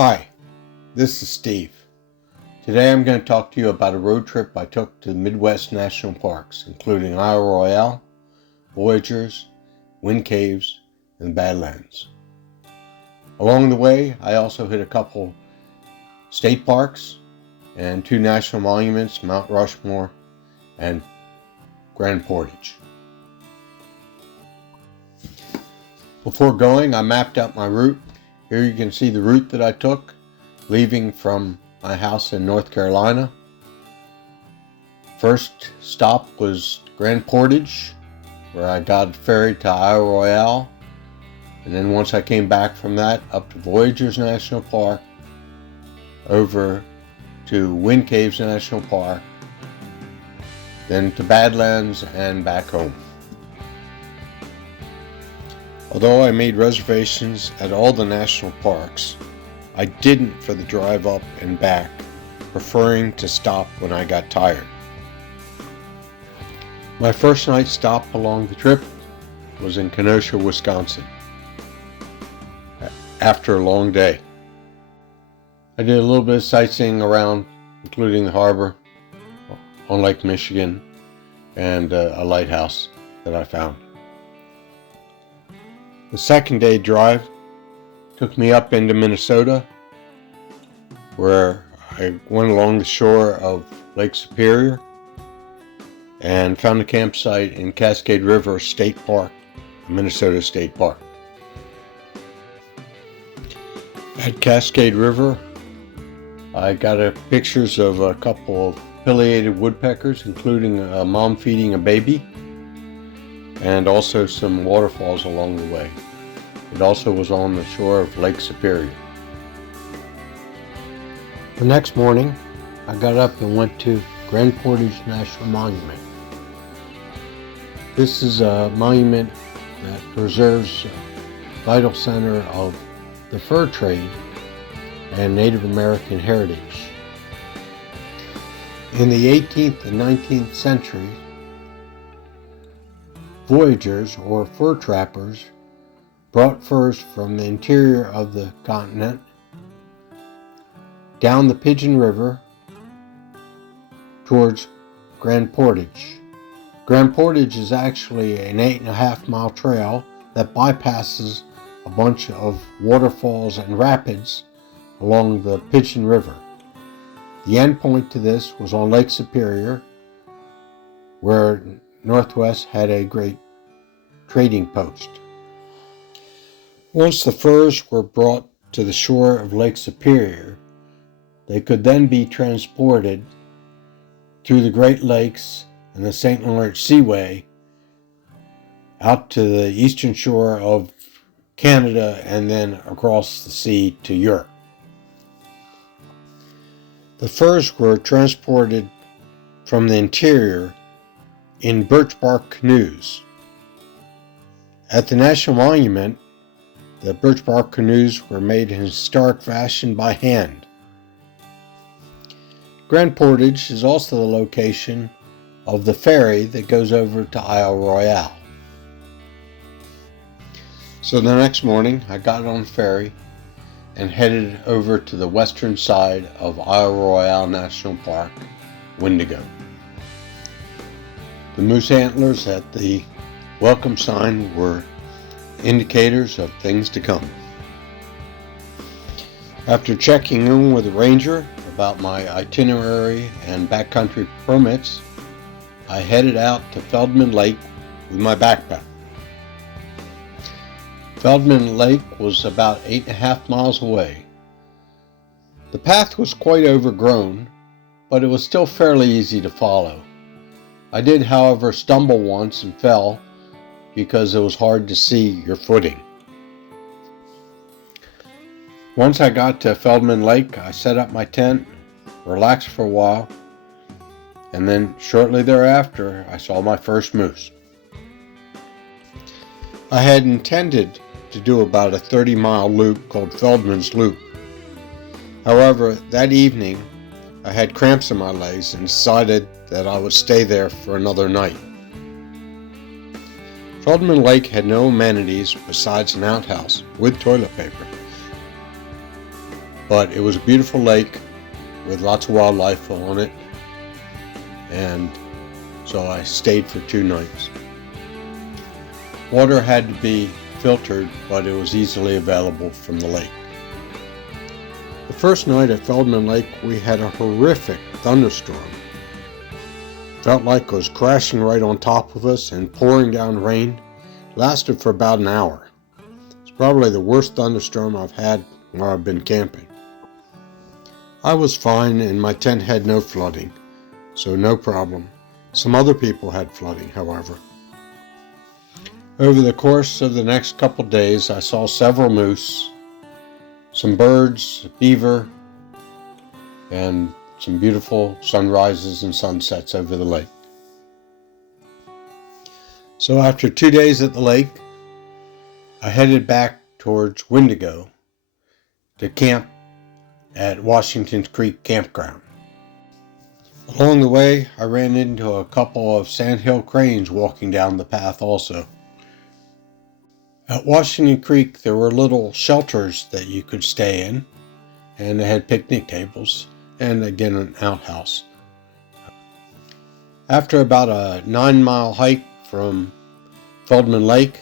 Hi, this is Steve. Today I'm going to talk to you about a road trip I took to the Midwest National Parks, including Royale, Voyageurs, Wind Caves, and Badlands. Along the way, I also hit a couple state parks and two national monuments, Mount Rushmore and Grand Portage. Before going, I mapped out my route. Here you can see the route that I took, leaving from my house in North Carolina. First stop was Grand Portage, where I got ferried to Royale. And then once I came back from that, up to Voyageurs National Park, over to Wind Caves National Park, then to Badlands and back home. Although I made reservations at all the national parks, I didn't for the drive up and back, preferring to stop when I got tired. My first night stop along the trip was in Kenosha, Wisconsin, after a long day. I did a little bit of sightseeing around, including the harbor on Lake Michigan and a lighthouse that I found. The second day drive took me up into Minnesota, where I went along the shore of Lake Superior and found a campsite in Cascade River State Park, Minnesota State Park. At Cascade River, I got pictures of a couple of pileated woodpeckers, including a mom feeding a baby, and also some waterfalls along the way. It also was on the shore of Lake Superior. The next morning, I got up and went to Grand Portage National Monument. This is a monument that preserves a vital center of the fur trade and Native American heritage. In the 18th and 19th century, voyageurs or fur trappers brought furs from the interior of the continent down the Pigeon River towards Grand Portage. Grand Portage is actually an 8.5-mile trail that bypasses a bunch of waterfalls and rapids along the Pigeon River. The end point to this was on Lake Superior, where Northwest had a great trading post. Once the furs were brought to the shore of Lake Superior, they could then be transported through the Great Lakes and the St. Lawrence Seaway out to the eastern shore of Canada and then across the sea to Europe. The furs were transported from the interior in birch bark canoes. At the National Monument, the birch bark canoes were made in historic fashion by hand. Grand Portage is also the location of the ferry that goes over to Royale. So the next morning, I got on the ferry and headed over to the western side of Royale National Park, Wendigo. The moose antlers at the welcome sign were indicators of things to come. After checking in with the ranger about my itinerary and backcountry permits, I headed out to Feldman Lake with my backpack. Feldman Lake was about 8.5 miles away. The path was quite overgrown, but it was still fairly easy to follow. I did, however, stumble once and fell because it was hard to see your footing. Once I got to Feldman Lake, I set up my tent, relaxed for a while, and then shortly thereafter, I saw my first moose. I had intended to do about a 30-mile loop called Feldman's Loop. However, that evening, I had cramps in my legs and decided that I would stay there for another night. Feldman Lake had no amenities besides an outhouse with toilet paper. But it was a beautiful lake with lots of wildlife on it, and so I stayed for 2 nights. Water had to be filtered, but it was easily available from the lake. The first night at Feldman Lake, we had a horrific thunderstorm. Felt like it was crashing right on top of us and pouring down rain. It lasted for about an hour. It's probably the worst thunderstorm I've had while I've been camping. I was fine and my tent had no flooding, so no problem. Some other people had flooding, however. Over the course of the next couple days, I saw several moose, some birds, beaver, and some beautiful sunrises and sunsets over the lake. So after 2 days at the lake, I headed back towards Wendigo to camp at Washington Creek Campground. Along the way, I ran into a couple of sandhill cranes walking down the path also. At Washington Creek, there were little shelters that you could stay in, and they had picnic tables, and again an outhouse. After about a 9-mile hike from Feldman Lake,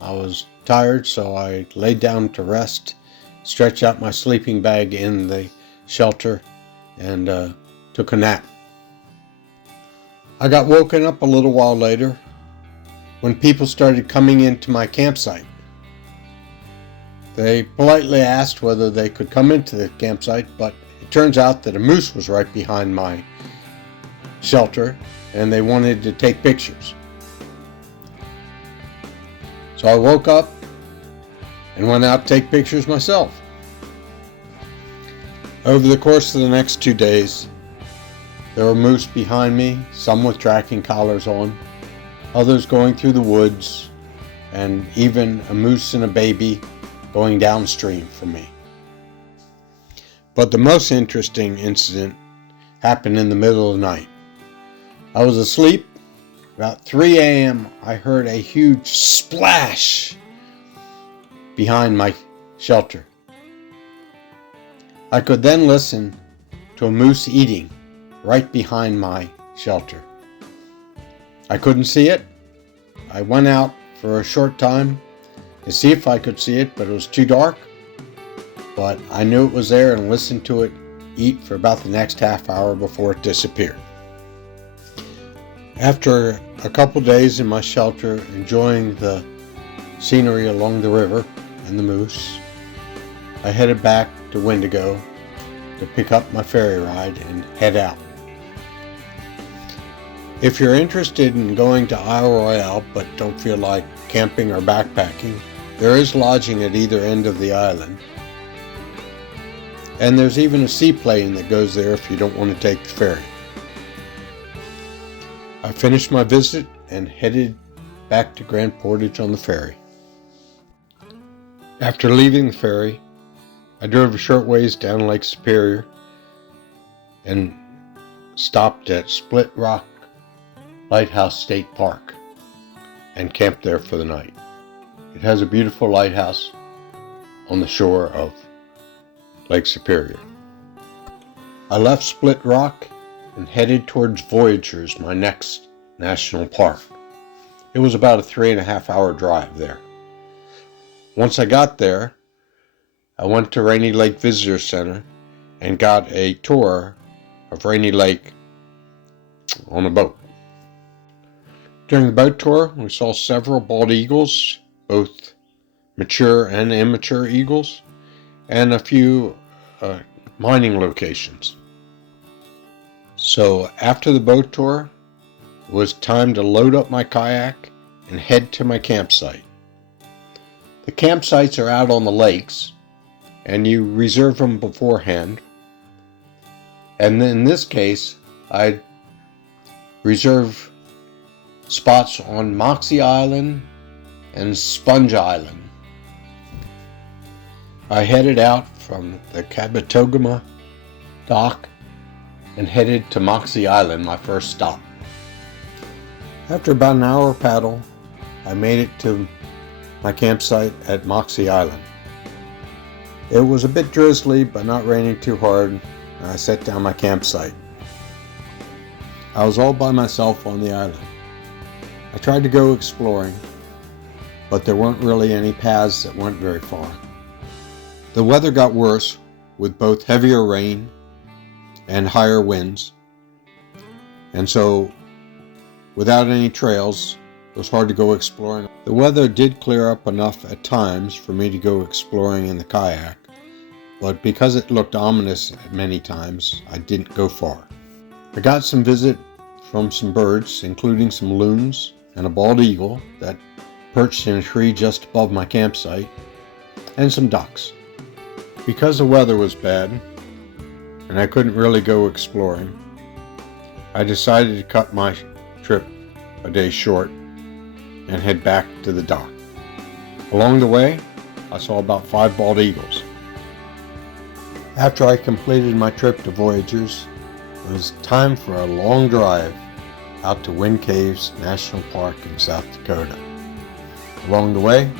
I was tired, so I laid down to rest, stretched out my sleeping bag in the shelter, and took a nap. I got woken up a little while later when people started coming into my campsite. They politely asked whether they could come into the campsite, but it turns out that a moose was right behind my shelter and they wanted to take pictures. So I woke up and went out to take pictures myself. Over the course of the next 2 days, there were moose behind me, some with tracking collars on, others going through the woods, and even a moose and a baby going downstream from me. But the most interesting incident happened in the middle of the night. I was asleep. About 3 a.m. I heard a huge splash behind my shelter. I could then listen to a moose eating right behind my shelter. I couldn't see it. I went out for a short time to see if I could see it, but it was too dark. But I knew it was there and listened to it eat for about the next half hour before it disappeared. After a couple days in my shelter, enjoying the scenery along the river and the moose, I headed back to Wendigo to pick up my ferry ride and head out. If you're interested in going to Isle Royale but don't feel like camping or backpacking, there is lodging at either end of the island. And there's even a seaplane that goes there if you don't want to take the ferry. I finished my visit and headed back to Grand Portage on the ferry. After leaving the ferry, I drove a short ways down Lake Superior and stopped at Split Rock Lighthouse State Park and camped there for the night. It has a beautiful lighthouse on the shore of Lake Superior. I left Split Rock and headed towards Voyageurs, my next national park. It was about a 3.5-hour drive there. Once I got there, I went to Rainy Lake Visitor Center and got a tour of Rainy Lake on a boat. During the boat tour, we saw several bald eagles, both mature and immature eagles, and a few mining locations. So after the boat tour, it was time to load up my kayak and head to my campsite. The campsites are out on the lakes, and you reserve them beforehand. And in this case, I reserved spots on Moxie Island and Sponge Island. I headed out from the Kabetogama dock and headed to Moxie Island, my first stop. After about an hour paddle, I made it to my campsite at Moxie Island. It was a bit drizzly, but not raining too hard, and I set down my campsite. I was all by myself on the island. I tried to go exploring, but there weren't really any paths that went very far. The weather got worse with both heavier rain and higher winds, and so without any trails, it was hard to go exploring. The weather did clear up enough at times for me to go exploring in the kayak, but because it looked ominous many times, I didn't go far. I got some visit from some birds, including some loons and a bald eagle that perched in a tree just above my campsite, and some ducks. Because the weather was bad and I couldn't really go exploring, I decided to cut my trip a day short and head back to the dock. Along the way, I saw about 5 bald eagles. After I completed my trip to Voyageurs, it was time for a long drive out to Wind Caves National Park in South Dakota. Along the way,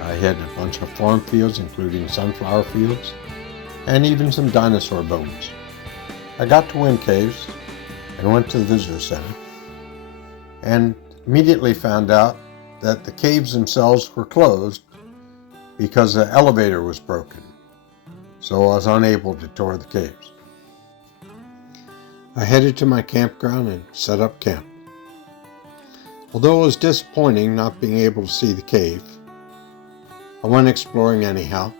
I hit a bunch of farm fields, including sunflower fields, and even some dinosaur bones. I got to Wind Caves and went to the visitor center, and immediately found out that the caves themselves were closed because the elevator was broken, so I was unable to tour the caves. I headed to my campground and set up camp. Although it was disappointing not being able to see the cave, I went exploring anyhow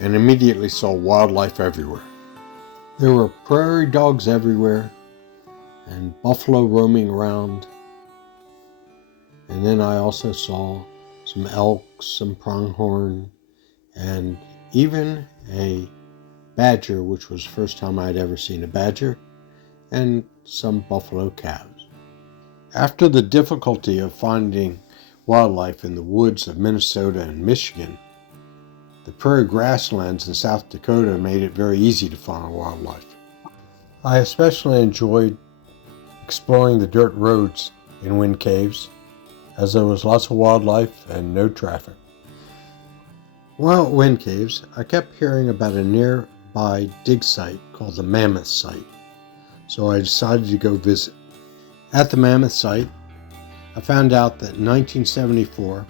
and immediately saw wildlife everywhere. There were prairie dogs everywhere and buffalo roaming around, and then I also saw some elks, some pronghorn, and even a badger, which was the first time I'd ever seen a badger, and some buffalo calves. After the difficulty of finding wildlife in the woods of Minnesota and Michigan, the prairie grasslands in South Dakota made it very easy to find wildlife. I especially enjoyed exploring the dirt roads in Wind Caves, as there was lots of wildlife and no traffic. While at Wind Caves, I kept hearing about a nearby dig site called the Mammoth Site, so I decided to go visit. At the Mammoth Site, I found out that in 1974,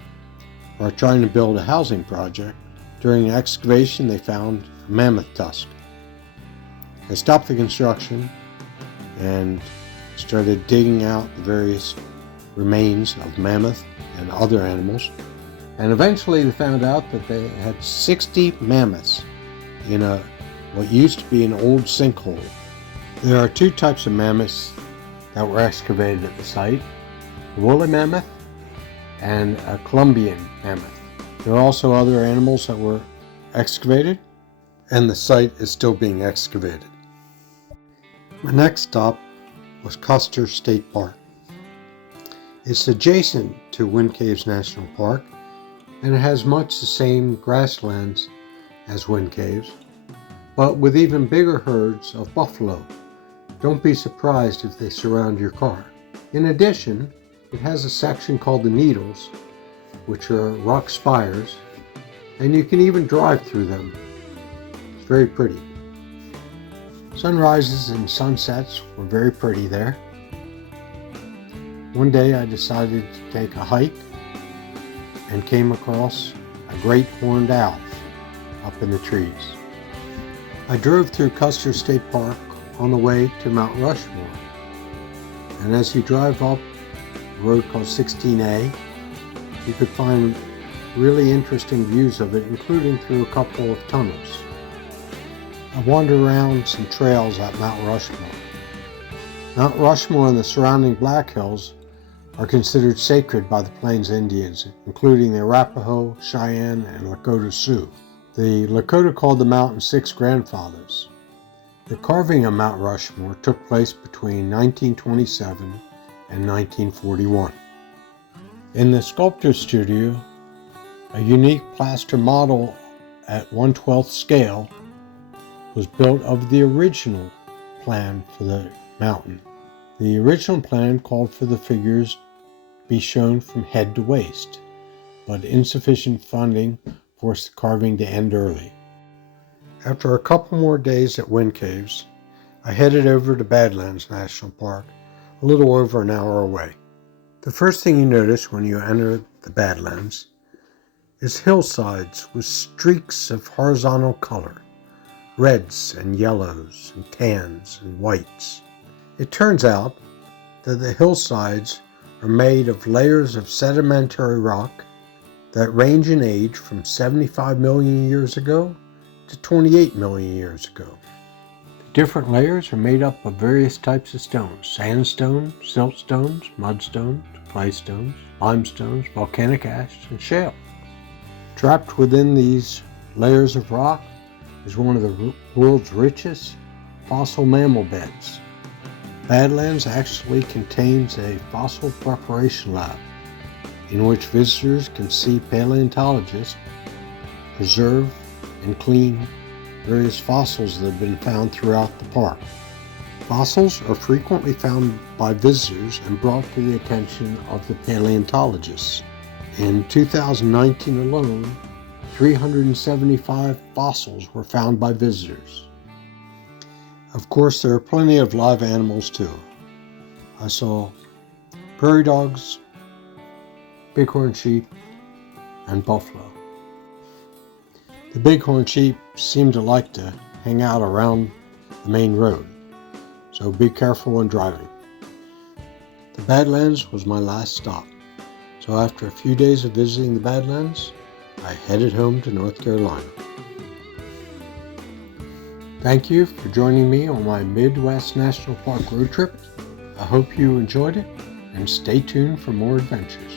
while trying to build a housing project, during the excavation they found a mammoth tusk. They stopped the construction and started digging out the various remains of mammoth and other animals, and eventually they found out that they had 60 mammoths in what used to be an old sinkhole. There are 2 types of mammoths that were excavated at the site: a woolly mammoth and a Columbian mammoth. There are also other animals that were excavated, and the site is still being excavated. My next stop was Custer State Park. It's adjacent to Wind Caves National Park, and it has much the same grasslands as Wind Caves, but with even bigger herds of buffalo. Don't be surprised if they surround your car. In addition, it has a section called the Needles, which are rock spires, and you can even drive through them. It's very pretty. Sunrises and sunsets were very pretty there. One day I decided to take a hike and came across a great horned owl up in the trees. I drove through Custer State Park on the way to Mount Rushmore, and as you drive up a road called 16A, you could find really interesting views of it, including through a couple of tunnels. I wandered around some trails at Mount Rushmore. Mount Rushmore and the surrounding Black Hills are considered sacred by the Plains Indians, including the Arapaho, Cheyenne, and Lakota Sioux. The Lakota called the mountain 6 grandfathers. The carving of Mount Rushmore took place between 1927 and 1941. In the sculptor's studio, a unique plaster model at 1/12 scale was built of the original plan for the mountain. The original plan called for the figures to be shown from head to waist, but insufficient funding forced the carving to end early. After a couple more days at Wind Caves, I headed over to Badlands National Park, a little over an hour away. The first thing you notice when you enter the Badlands is hillsides with streaks of horizontal color, reds and yellows and tans and whites. It turns out that the hillsides are made of layers of sedimentary rock that range in age from 75 million years ago to 28 million years ago. The different layers are made up of various types of stones: sandstone, siltstones, mudstones, claystones, limestones, volcanic ash, and shale. Trapped within these layers of rock is one of the world's richest fossil mammal beds. Badlands actually contains a fossil preparation lab in which visitors can see paleontologists preserve and clean various fossils that have been found throughout the park. Fossils are frequently found by visitors and brought to the attention of the paleontologists. In 2019 alone, 375 fossils were found by visitors. Of course, there are plenty of live animals too. I saw prairie dogs, bighorn sheep, and buffalo. The bighorn sheep seem to like to hang out around the main road, so be careful when driving. The Badlands was my last stop, so after a few days of visiting the Badlands, I headed home to North Carolina. Thank you for joining me on my Midwest National Park road trip. I hope you enjoyed it, and stay tuned for more adventures.